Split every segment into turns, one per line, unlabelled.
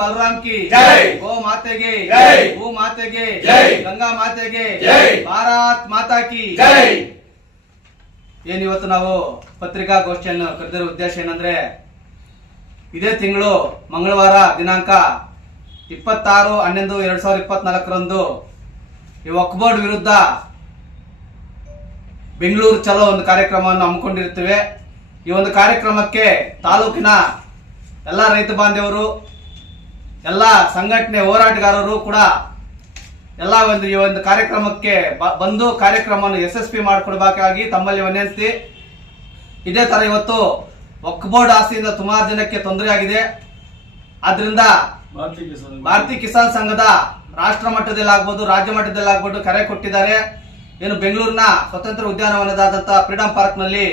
ಬಲರಾಮ್ ಕಿ. ಗೋ
ಮಾತೆಗೆ.
ಜೈ. ಓ ಮಾತೆಗೆ.
ಜೈ.
ಗಂಗಾ ಮಾತೆಗೆ.
ಜೈ.
ಭಾರತ್ ಮಾತಾ ಕಿ. ಏನಿವತ್ತು ನಾವು ಪತ್ರಿಕಾಗೋಷ್ಠಿಯನ್ನು ಕರೆದಿರೋ ಉದ್ದೇಶ ಏನಂದ್ರೆ ಇದೇ ತಿಂಗಳು ಮಂಗಳವಾರ ದಿನಾಂಕ ಇಪ್ಪತ್ತಾರು ಹನ್ನೊಂದು ಎರಡ್ ಸಾವಿರದ ಇಪ್ಪತ್ನಾಲ್ಕರಂದು ಈ ವಕ್ಬೋರ್ಡ್ ವಿರುದ್ಧ ಬೆಂಗಳೂರು ಚಲೋ ಒಂದು ಕಾರ್ಯಕ್ರಮವನ್ನು ಹಮ್ಮಿಕೊಂಡಿರ್ತೇವೆ ಈ ಒಂದು ಕಾರ್ಯಕ್ರಮಕ್ಕೆ ತಾಲೂಕಿನ ಎಲ್ಲ ರೈತ ಬಾಂಧವರು ಎಲ್ಲ ಸಂಘಟನೆ ಹೋರಾಟಗಾರರು ಕೂಡ ಎಲ್ಲ ಒಂದು ಈ ಒಂದು ಕಾರ್ಯಕ್ರಮಕ್ಕೆ ಬಂದು ಕಾರ್ಯಕ್ರಮವನ್ನು ಯಶಸ್ವಿ ಮಾಡಿಕೊಡ್ಬೇಕಾಗಿ ತಮ್ಮಲ್ಲಿ ವಿನಂತಿ. ಇದೇ ತರ ಇವತ್ತು ವಕ್ ಬೋರ್ಡ್ ಆಸ್ತಿಯಿಂದ ಸುಮಾರು ಜನಕ್ಕೆ ತೊಂದರೆ ಆಗಿದೆ ಆದ್ರಿಂದ ಭಾರತೀಯ ಕಿಸಾನ್ ಸಂಘದ ರಾಷ್ಟ್ರ ಮಟ್ಟದಲ್ಲಿ ಆಗ್ಬೋದು ರಾಜ್ಯ ಮಟ್ಟದಲ್ಲಿ ಆಗ್ಬೋದು ಕರೆ ಕೊಟ್ಟಿದ್ದಾರೆ. ಏನು ಬೆಂಗಳೂರಿನ ಸ್ವತಂತ್ರ ಉದ್ಯಾನವನದಾದಂತಹ ಫ್ರೀಡಂ ಪಾರ್ಕ್ನಲ್ಲಿ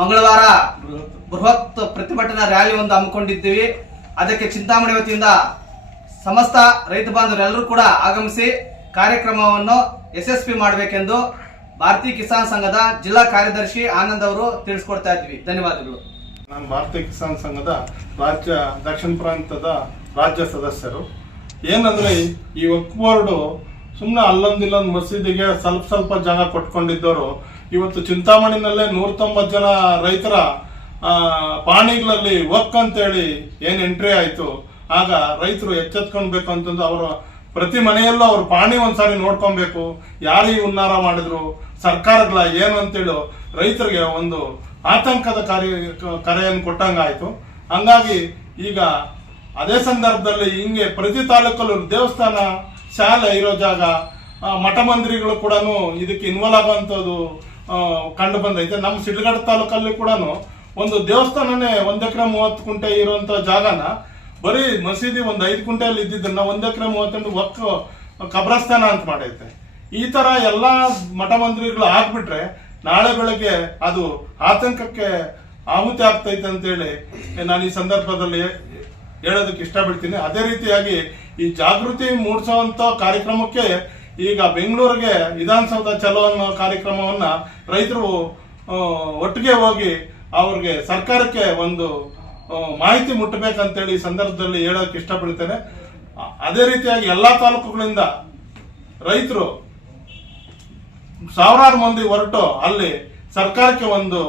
ಮಂಗಳವಾರ ಬೃಹತ್ ಪ್ರತಿಭಟನಾ ರ್ಯಾಲಿ ಒಂದು ಹಮ್ಮಿಕೊಂಡಿದ್ದೀವಿ. ಅದಕ್ಕೆ ಚಿಂತಾಮಣಿ ವತಿಯಿಂದ ಸಮಸ್ತ ರೈತ ಬಾಂಧವರೆಲ್ಲರೂ ಕೂಡ ಆಗಮಿಸಿ ಕಾರ್ಯಕ್ರಮವನ್ನು ಯಶಸ್ವಿ ಮಾಡಬೇಕೆಂದು ಭಾರತೀಯ ಕಿಸಾನ್ ಸಂಘದ ಜಿಲ್ಲಾ ಕಾರ್ಯದರ್ಶಿ ಆನಂದ್ ಅವರು ತಿಳಿಸ್ಕೊಡ್ತಾ ಇದ್ವಿ. ಧನ್ಯವಾದಗಳು.
ನಾನು ಭಾರತೀಯ ಕಿಸಾನ್ ಸಂಘದ ರಾಜ್ಯ ದಕ್ಷಿಣ ಪ್ರಾಂತದ ರಾಜ್ಯ ಸದಸ್ಯರು. ಏನಂದ್ರೆ ಈ ವಕ್ ಬೋರ್ಡು ಸುಮ್ಮನೆ ಅಲ್ಲೊಂದಿಲ್ಲೊಂದು ಮಸೀದಿಗೆ ಸ್ವಲ್ಪ ಸ್ವಲ್ಪ ಜಾಗ ಕೊಟ್ಕೊಂಡಿದ್ದವರು. ಇವತ್ತು ಚಿಂತಾಮಣಿನಲ್ಲೇ ನೂರ ತೊಂಬತ್ತು ಜನ ರೈತರ ಪಾಣಿಗಳಲ್ಲಿ ವಕ್ ಅಂತೇಳಿ ಏನ್ ಎಂಟ್ರಿ ಆಯ್ತು, ಆಗ ರೈತರು ಎಚ್ಚೆತ್ಕೊಳ್ಬೇಕು ಅಂತಂದು ಅವರು ಪ್ರತಿ ಮನೆಯಲ್ಲೂ ಅವ್ರ ಪಾಣಿ ಒಂದ್ಸಾರಿ ನೋಡ್ಕೊಬೇಕು ಯಾರು ಈ ಉನ್ನಾರ ಮಾಡಿದ್ರು, ಸರ್ಕಾರಗಳ ಏನು ಅಂತೇಳಿ ರೈತರಿಗೆ ಒಂದು ಆತಂಕದ ಕಾರ್ಯ, ಕರೆಯನ್ನು ಕೊಟ್ಟಂಗಾಯ್ತು. ಹಂಗಾಗಿ ಈಗ ಅದೇ ಸಂದರ್ಭದಲ್ಲಿ ಹಿಂಗೆ ಪ್ರತಿ ತಾಲೂಕಲ್ಲೂ ದೇವಸ್ಥಾನ ಶಾಲೆ ಇರೋ ಜಾಗ ಮಠ ಮಂದಿರಗಳು ಕೂಡ ಇದಕ್ಕೆ ಇನ್ವಾಲ್ವ್ ಆಗುವಂಥದ್ದು ಕಂಡು ಬಂದೈತೆ. ನಮ್ಮ ಸಿಡ್ಲಗಡ ತಾಲೂಕಲ್ಲಿ ಕೂಡ ಒಂದು ದೇವಸ್ಥಾನನೇ ಒಂದ್ ಎಕರೆ ಮೂವತ್ತು ಕುಂಟೆ ಇರುವಂತ ಜಾಗನ, ಬರೀ ಮಸೀದಿ ಒಂದ್ ಐದು ಕುಂಟೆಯಲ್ಲಿ ಇದ್ದಿದ್ದನ್ನ ಒಂದ್ ಎಕರೆ ಮೂವತ್ತೊಂದು ಒಕ್ಕ ಕಬ್ರಸ್ಥಾನ ಅಂತ ಮಾಡೈತೆ. ಈ ತರ ಎಲ್ಲಾ ಮಠ ಮಂದಿರಗಳು ಆಗ್ಬಿಟ್ರೆ ನಾಳೆ ಬೆಳಗ್ಗೆ ಅದು ಆತಂಕಕ್ಕೆ ಆಹುತಿ ಆಗ್ತೈತೆ ಅಂತೇಳಿ ನಾನು ಈ ಸಂದರ್ಭದಲ್ಲಿ ಹೇಳೋದಕ್ಕೆ ಇಷ್ಟಪಡ್ತೀನಿ. ಅದೇ ರೀತಿಯಾಗಿ ಈ ಜಾಗೃತಿ ಮೂಡಿಸುವಂತ ಕಾರ್ಯಕ್ರಮಕ್ಕೆ ಈಗ ಬೆಂಗಳೂರಿಗೆ ವಿಧಾನಸೌಧ ಚಲೋ ಅನ್ನೋ ಕಾರ್ಯಕ್ರಮವನ್ನ ರೈತರು ಒಟ್ಟಿಗೆ ಹೋಗಿ ಅವ್ರಿಗೆ ಸರ್ಕಾರಕ್ಕೆ ಒಂದು ಮಾಹಿತಿ ಮುಟ್ಟಬೇಕಂತೇಳಿ ಈ ಸಂದರ್ಭದಲ್ಲಿ ಹೇಳೋಕೆ ಇಷ್ಟಪಡ್ತೇನೆ. ಅದೇ ರೀತಿಯಾಗಿ ಎಲ್ಲಾ ತಾಲೂಕುಗಳಿಂದ ರೈತರು ಸಾವಿರಾರು ಮಂದಿ ಹೊರಟು ಅಲ್ಲಿ ಸರ್ಕಾರಕ್ಕೆ ಒಂದು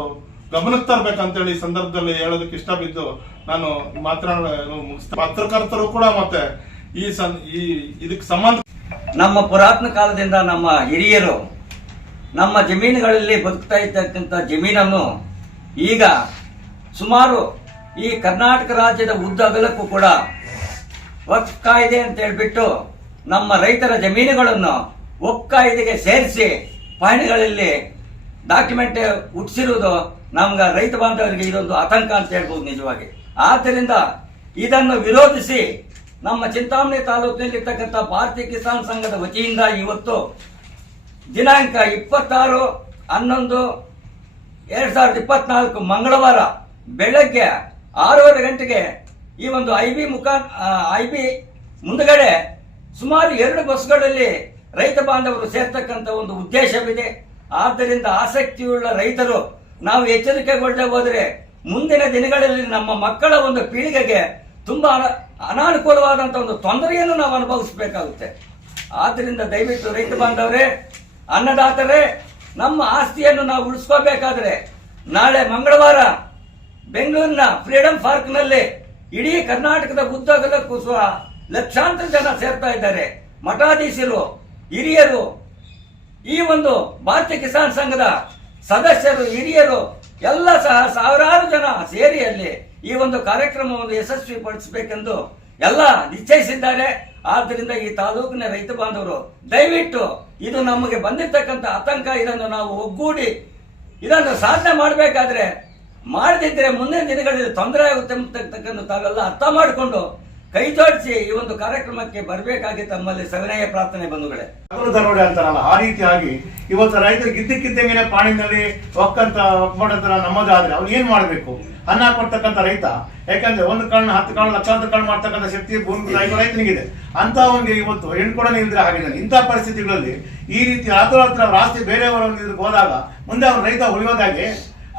ಗಮನಕ್ಕೆ ತರ್ಬೇಕಂತೇಳಿ ಈ ಸಂದರ್ಭದಲ್ಲಿ ಹೇಳೋದಕ್ಕೆ ಇಷ್ಟ ಬಿದ್ದು ನಾನು ಮಾತನಾಡ ಮುಗಿಸ್ತೇನೆ ಪತ್ರಕರ್ತರು ಕೂಡ ಮತ್ತೆ ಈ ಈ ಇದಕ್ಕೆ ಸಂಬಂಧ
ನಮ್ಮ ಪುರಾತನ ಕಾಲದಿಂದ ನಮ್ಮ ಹಿರಿಯರು ನಮ್ಮ ಜಮೀನುಗಳಲ್ಲಿ ಬದುಕ್ತಾ ಇದ್ದಕ್ಕಂಥ ಜಮೀನನ್ನು ಈಗ ಸುಮಾರು ಈ ಕರ್ನಾಟಕ ರಾಜ್ಯದ ಉದ್ದ ಅಗಲಕ್ಕೂ ಕೂಡ ಒಕ್ಕಾಯಿದೆ ಕಾಯ್ದೆ ಅಂತ ಹೇಳ್ಬಿಟ್ಟು ನಮ್ಮ ರೈತರ ಜಮೀನುಗಳನ್ನು ವಕ್ಫ್ ಕಾಯ್ದೆಗೆ ಸೇರಿಸಿ ಪಾಯಿಂಟ್ಗಳಲ್ಲಿ ಡಾಕ್ಯುಮೆಂಟ್ ಹುಟ್ಟಿಸಿರುವುದು ನಮ್ಗೆ ರೈತ ಬಾಂಧವರಿಗೆ ಇದೊಂದು ಆತಂಕ ಅಂತ ಹೇಳ್ಬೋದು ನಿಜವಾಗಿ. ಆದ್ದರಿಂದ ಇದನ್ನು ವಿರೋಧಿಸಿ ನಮ್ಮ ಚಿಂತಾಮಣಿ ತಾಲೂಕಿನಲ್ಲಿರ್ತಕ್ಕಂಥ ಭಾರತೀಯ ಕಿಸಾನ್ ಸಂಘದ ವತಿಯಿಂದ ಇವತ್ತು ದಿನಾಂಕ ಇಪ್ಪತ್ತಾರು, ಹನ್ನೊಂದು ಎರಡ್ ಸಾವಿರದ ಇಪ್ಪತ್ನಾಲ್ಕು ಮಂಗಳವಾರ ಬೆಳಗ್ಗೆ ಆರೂವರೆ ಗಂಟೆಗೆ ಈ ಒಂದು ಐ ಬಿ ಮುಖ ಐ ಬಿ ಮುಂದಗಡೆ ಸುಮಾರು ಎರಡು ಬಸ್ಗಳಲ್ಲಿ ರೈತ ಬಾಂಧವರು ಸೇರ್ತಕ್ಕಂಥ ಒಂದು ಉದ್ದೇಶವಿದೆ. ಆದ್ದರಿಂದ ಆಸಕ್ತಿಯುಳ್ಳ ರೈತರು ನಾವು ಎಚ್ಚರಿಕೆಗೊಳ್ಳದೆ ಹೋದರೆ ಮುಂದಿನ ದಿನಗಳಲ್ಲಿ ನಮ್ಮ ಮಕ್ಕಳ ಒಂದು ಪೀಳಿಗೆಗೆ ತುಂಬಾ ಅನ- ಅನಾನುಕೂಲವಾದಂತಹ ಒಂದು ತೊಂದರೆಯನ್ನು ನಾವು ಅನುಭವಿಸಬೇಕಾಗುತ್ತೆ. ಆದ್ದರಿಂದ ದಯವಿಟ್ಟು ರೈತ ಬಾಂಧವರೇ, ಅನ್ನದಾತರೇ ನಮ್ಮ ಆಸ್ತಿಯನ್ನು ನಾವು ಉಳಿಸ್ಕೋಬೇಕಾದ್ರೆ ನಾಳೆ ಮಂಗಳವಾರ ಬೆಂಗಳೂರಿನ ಫ್ರೀಡಂ ಪಾರ್ಕ್ನಲ್ಲಿ ಇಡೀ ಕರ್ನಾಟಕದ ಉದ್ದಗಲಕ್ಕೂ ಸಹ ಲಕ್ಷಾಂತರ ಜನ ಸೇರ್ತಾ ಇದ್ದಾರೆ. ಮಠಾಧೀಶರು, ಹಿರಿಯರು, ಈ ಒಂದು ಭಾರತೀಯ ಕಿಸಾನ್ ಸಂಘದ ಸದಸ್ಯರು, ಹಿರಿಯರು, ಎಲ್ಲ ಸಹ ಸಾವಿರಾರು ಜನ ಸೇರಿ ಅಲ್ಲಿ ಈ ಒಂದು ಕಾರ್ಯಕ್ರಮವನ್ನು ಯಶಸ್ವಿ ಪಡಿಸಬೇಕೆಂದು ಎಲ್ಲ ನಿಶ್ಚಯಿಸಿದ್ದಾರೆ. ಆದ್ದರಿಂದ ಈ ತಾಲೂಕಿನ ರೈತ ಬಾಂಧವರು ದಯವಿಟ್ಟು ಇದು ನಮಗೆ ಬಂದಿರತಕ್ಕಂಥ ಆತಂಕ, ಇದನ್ನು ನಾವು ಒಗ್ಗೂಡಿ, ಇದನ್ನು ಸಾಧನೆ ಮಾಡಬೇಕಾದ್ರೆ, ಮಾಡದಿದ್ದರೆ ಮುಂದಿನ ದಿನಗಳಲ್ಲಿ ತೊಂದರೆ ಆಗುತ್ತೆ ಅಂತಕ್ಕಂಥ ತಾವೆಲ್ಲ ಅರ್ಥ ಮಾಡಿಕೊಂಡು ಕೈ ಜೋಡಿಸಿ ಈ ಒಂದು ಕಾರ್ಯಕ್ರಮಕ್ಕೆ ಬರಬೇಕಾಗಿ ತಮ್ಮಲ್ಲಿ ಸವಿನಯ ಪ್ರಾರ್ಥನೆ ಬಂಧುಗಳೇ.
ದರೋಡೆ ಅಂತಾರಲ್ಲ, ಆ ರೀತಿಯಾಗಿ ಇವತ್ತು ರೈತರು ಗಿದ್ದಕ್ಕಿದ್ದಂಗೆ ಪಾಣಿನಲ್ಲಿ ಒಕ್ಕಂತ ಒಕ್ಕಂತ ನಮ್ಮದೇ ಆದ್ರೆ ಅವ್ರು ಏನ್ ಮಾಡ್ಬೇಕು? ಅನ್ನ ಕೊಡ್ತಕ್ಕಂಥ ರೈತ, ಯಾಕಂದ್ರೆ ಒಂದು ಕಾರಣ, ಹತ್ತು ಕಾಳು ಲಕ್ಷಾಂತರ ಕಾರಣ ಮಾಡ್ತಕ್ಕಂಥ ಶಕ್ತಿ, ಭೂಮಿ ರೈತ ರೈತನಿಗಿದೆ. ಅಂತ ಒಂದು ಇವತ್ತು ಹೆಣ್ಕೊಡನೆ ಇಲ್ದ್ರೆ ಆಗಿದ್ದಾನೆ ಇಂಥ ಪರಿಸ್ಥಿತಿಗಳಲ್ಲಿ ಈ ರೀತಿ ಆತರ ಹತ್ರ ರಾಸ್ತಿ ಬೇರೆಯವರ ಹೋದಾಗ ಮುಂದೆ ಅವ್ರ ರೈತ ಉಳಿಯೋದಾಗೆ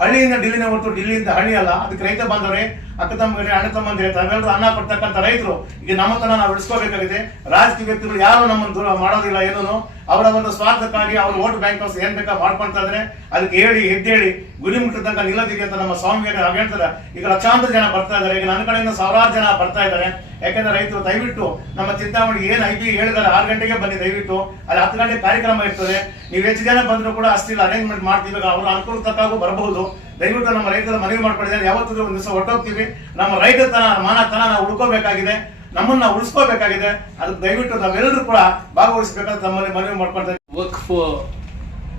ಹಳ್ಳಿಯಿಂದ ಡಿಲ್ಲಿನ ಹೊರತು ಡಿಲ್ಲಿಯಿಂದ ಹಳ್ಳಿ ಅಲ್ಲ ಅದಕ್ಕೆ ರೈತ ಬಾಂಧವರೇ ಅಕ್ಕ ತಮ್ಮ ಅಣ್ಣ ತಮ್ಮಂದಿರೆ ತಾವೆಲ್ಲರೂ ಅನ್ನ ಕೊಡ್ತಕ್ಕಂಥ ರೈತರು. ಈಗ ನಮ್ಮತನ ನಾವು ಉಳಿಸ್ಕೋಬೇಕಾಗಿದೆ ರಾಜಕೀಯ ವ್ಯಕ್ತಿಗಳು ಯಾರು ನಮ್ಮನ್ನು ದೂರ ಮಾಡೋದಿಲ್ಲ ಏನೂ ಅವರ ಒಂದು ಸ್ವಾರ್ಥಕ್ಕಾಗಿ ಅವ್ರ ವೋಟ್ ಬ್ಯಾಂಕ್ ಏನ್ ಬೇಕಾ ಮಾಡ್ಕೊಂತ ಇದ್ರೆ. ಅದಕ್ಕೆ ಹೇಳಿ, ಹೆದ್ದೇಳಿ, ಗುರಿ ಮುಟ್ಟದಂತ ನಿಲ್ಲದಿದೆ ಅಂತ ನಮ್ಮ ಸ್ವಾಮಿ ಹೇಳ್ತಾರೆ. ಈಗ ಲಕ್ಷಾಂತರ ಜನ ಬರ್ತಾ ಇದ್ದಾರೆ ಈಗ ನನ್ನ ಕಡೆಯಿಂದ ಸಾವಿರಾರು ಜನ ಬರ್ತಾ ಇದ್ದಾರೆ ಯಾಕಂದ್ರೆ ರೈತರು, ದಯವಿಟ್ಟು ನಮ್ಮ ಚಿಂತಾಮಣಿ ಏನ್ ಐ ಬಿ ಹೇಳಿದಾರೆ, ಆರು ಗಂಟೆಗೆ ಬನ್ನಿ, ದಯವಿಟ್ಟು. ಅಲ್ಲಿ ಹತ್ತು ಗಂಟೆ ಕಾರ್ಯಕ್ರಮ ಇರ್ತದೆ. ನೀವು ಹೆಚ್ಚು ಜನ ಬಂದ್ರು ಕೂಡ ಅಷ್ಟಿಲ್ಲ ಅರೇಂಜ್ಮೆಂಟ್ ಮಾಡ್ತೀವಿ. ಅವ್ರ ಅನುಕೂಲ ತಕ್ಕಾಗೂ ಬರಬಹುದು ದಯವಿಟ್ಟು ನಮ್ಮ ರೈತರ ಮನವಿ ಮಾಡ್ಕೊಂಡಿದ್ದಾರೆ. ಯಾವತ್ತಿದ್ರು ಒಂದು ದಿವಸ ಹೊಟ್ಟೋಗ್ತೀವಿ ನಮ್ಮ ರೈತತನ ಮಾನತನ ನಾವು ಉಳ್ಕೋಬೇಕಾಗಿದೆ ನಮ್ಮನ್ನ ಉಳಿಸ್ಕೋಬೇಕಾಗಿದೆ. ಅದಕ್ಕೆ ದಯವಿಟ್ಟು ನಾವೆಲ್ಲರೂ ಕೂಡ ಭಾಗವಹಿಸಬೇಕಂತ ತಮ್ಮಲ್ಲಿ ಮನವಿ ಮಾಡ್ಕೊಳ್ತಾ
ವಕ್ಫ್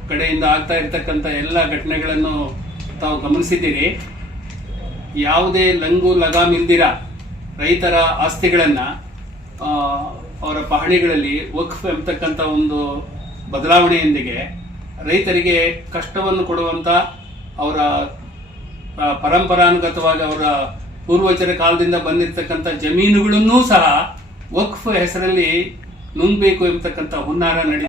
ಕಡೆಯಿಂದ ಆಗ್ತಾ ಇರ್ತಕ್ಕಂಥ ಎಲ್ಲ ಘಟನೆಗಳನ್ನು ತಾವು ಗಮನಿಸಿದ್ದೀರಿ. ಯಾವುದೇ ಲಂಗು ಲಗಾಮ್ ಇಲ್ದಿರ ರೈತರ ಆಸ್ತಿಗಳನ್ನು ಅವರ ಪಹಣಿಗಳಲ್ಲಿ ವಕ್ಫ್ ಎಂಬತಕ್ಕಂಥ ಒಂದು ಬದಲಾವಣೆಯೊಂದಿಗೆ ರೈತರಿಗೆ ಕಷ್ಟವನ್ನು ಕೊಡುವಂಥ ಅವರ ಪರಂಪರಾನುಗತವಾಗಿ ಅವರ ಪೂರ್ವಜರ ಕಾಲದಿಂದ ಬಂದಿರತಕ್ಕಂಥ ಜಮೀನುಗಳನ್ನೂ ಸಹ ವಕ್ಫ್ ಹೆಸರಲ್ಲಿ ನುಂಗಬೇಕು ಎಂಬತಕ್ಕಂಥ ಹುನ್ನಾರ ನಡೀ